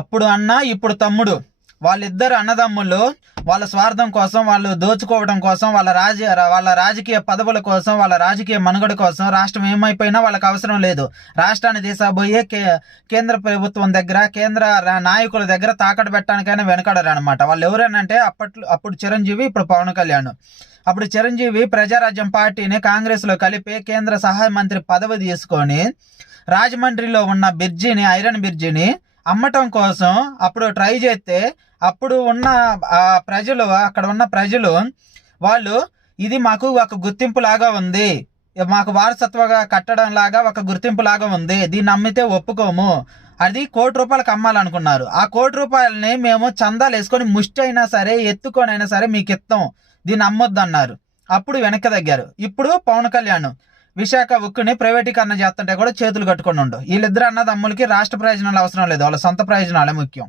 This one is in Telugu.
అప్పుడు అన్న ఇప్పుడు తమ్ముడు, వాళ్ళిద్దరు అన్నదమ్ముళ్ళు వాళ్ళ స్వార్థం కోసం, వాళ్ళు దోచుకోవడం కోసం, వాళ్ళ రాజకీయ పదవుల కోసం, వాళ్ళ రాజకీయ మనుగడ కోసం రాష్ట్రం ఏమైపోయినా వాళ్ళకి అవసరం లేదు. రాష్ట్రాన్ని తీసబోయే కేంద్ర ప్రభుత్వం దగ్గర, కేంద్ర నాయకుల దగ్గర తాకట్టు పెట్టడానికైనా వెనకాడరు అనమాట. వాళ్ళు ఎవరైనా అప్పుడు చిరంజీవి, ఇప్పుడు పవన్ కళ్యాణ్. అప్పుడు చిరంజీవి ప్రజారాజ్యం పార్టీని కాంగ్రెస్లో కలిపి కేంద్ర సహాయ మంత్రి పదవి తీసుకొని రాజమండ్రిలో ఉన్న ఐరన్ బ్రిడ్జిని అమ్మటం కోసం అప్పుడు ట్రై చేస్తే, అప్పుడు ఉన్న ప్రజలు, అక్కడ ఉన్న ప్రజలు వాళ్ళు ఇది మాకు ఒక గుర్తింపు లాగా ఉంది, మాకు వారసత్వగా కట్టడం లాగా ఒక గుర్తింపు లాగా ఉంది, దీన్ని అమ్మితే ఒప్పుకోము, అది ₹1,00,00,000 అమ్మాలనుకున్నారు. ఆ ₹1,00,00,000 మేము చందాలు వేసుకొని ముష్టి అయినా సరే, ఎత్తుకొని అయినా సరే మీకు ఇస్తాం, దీన్ని అమ్మొద్దు అన్నారు. అప్పుడు వెనక్కి తగ్గారు. ఇప్పుడు పవన్ కళ్యాణ్ విశాఖ ఉక్కుని ప్రైవేటీకరణ చేస్తుంటే కూడా చేతులు కట్టుకొని ఉండు. వీళ్ళిద్దరు అన్నదమ్ములకి రాష్ట్ర ప్రయోజనాలు అవసరం లేదు, వాళ్ళ సొంత ప్రయోజనాలే ముఖ్యం.